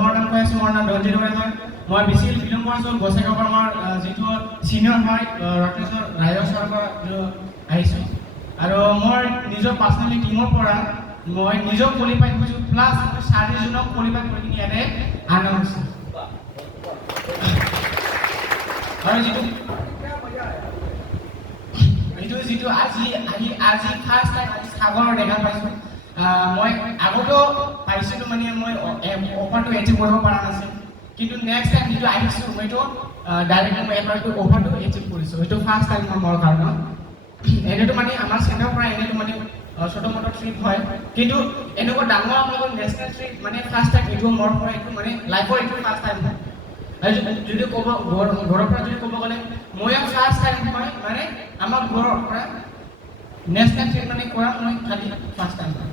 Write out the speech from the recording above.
মোৰ নাম কৈ আছোঁ, মোৰ নাম ৰঞ্জিত গগৈ হয়। মই বেছি বিলং কৰিছোঁ গোসাইগাঁৱৰ আমাৰ যিটো চিনিয়ৰ হয় ৰত্নেশ্বৰ ৰায় ছাৰৰ পৰা আহিছোঁ। আৰু মই নিজৰ পাৰ্চনেলি টিমৰ পৰা মই নিজক কোৱালিফাই কৰিছোঁ, প্লাছ মই 4জনক কোৱালিফাই কৰি কিনে ইয়াতে আনা হৈছোঁ। আৰু যিটো আজি ফাৰ্ষ্ট টাইম আজি সাগৰ দেখা পাইছোঁ। মই আগতেও পাইছিলোঁ, মানে মই অফাৰটো এচিভ কৰিব পৰা নাছিল, কিন্তু নেক্সট টাইম যিটো আহিছোঁ মইতো ডাইৰেক্ট মই অফাৰটো এচিভ কৰিছোঁ। সেইটো ফাৰ্ষ্ট টাইম মোৰ কাৰণে। এনেতো মানে আমাৰ চেণ্টাৰৰ পৰা এনেতো মানে ছোট মোটো ট্ৰিপ হয়, কিন্তু এনেকুৱা ডাঙৰ আপোনালোকৰ নেশ্যনেল ট্ৰিপ মানে ফাৰ্ষ্ট টাইম এইটো মোৰ পৰা এইটো মানে লাইফৰ এইটো ফাৰ্ষ্ট টাইম হয়। আৰু যদি ক'ব ঘৰৰ পৰা যদি ক'ব গ'লে ময়ো ফাৰ্ষ্ট টাইম হয়, মানে আমাৰ ঘৰৰ পৰা নেশ্যনেল ট্ৰিপ মানে কৰা মই খালি ফাৰ্ষ্ট টাইম হয়।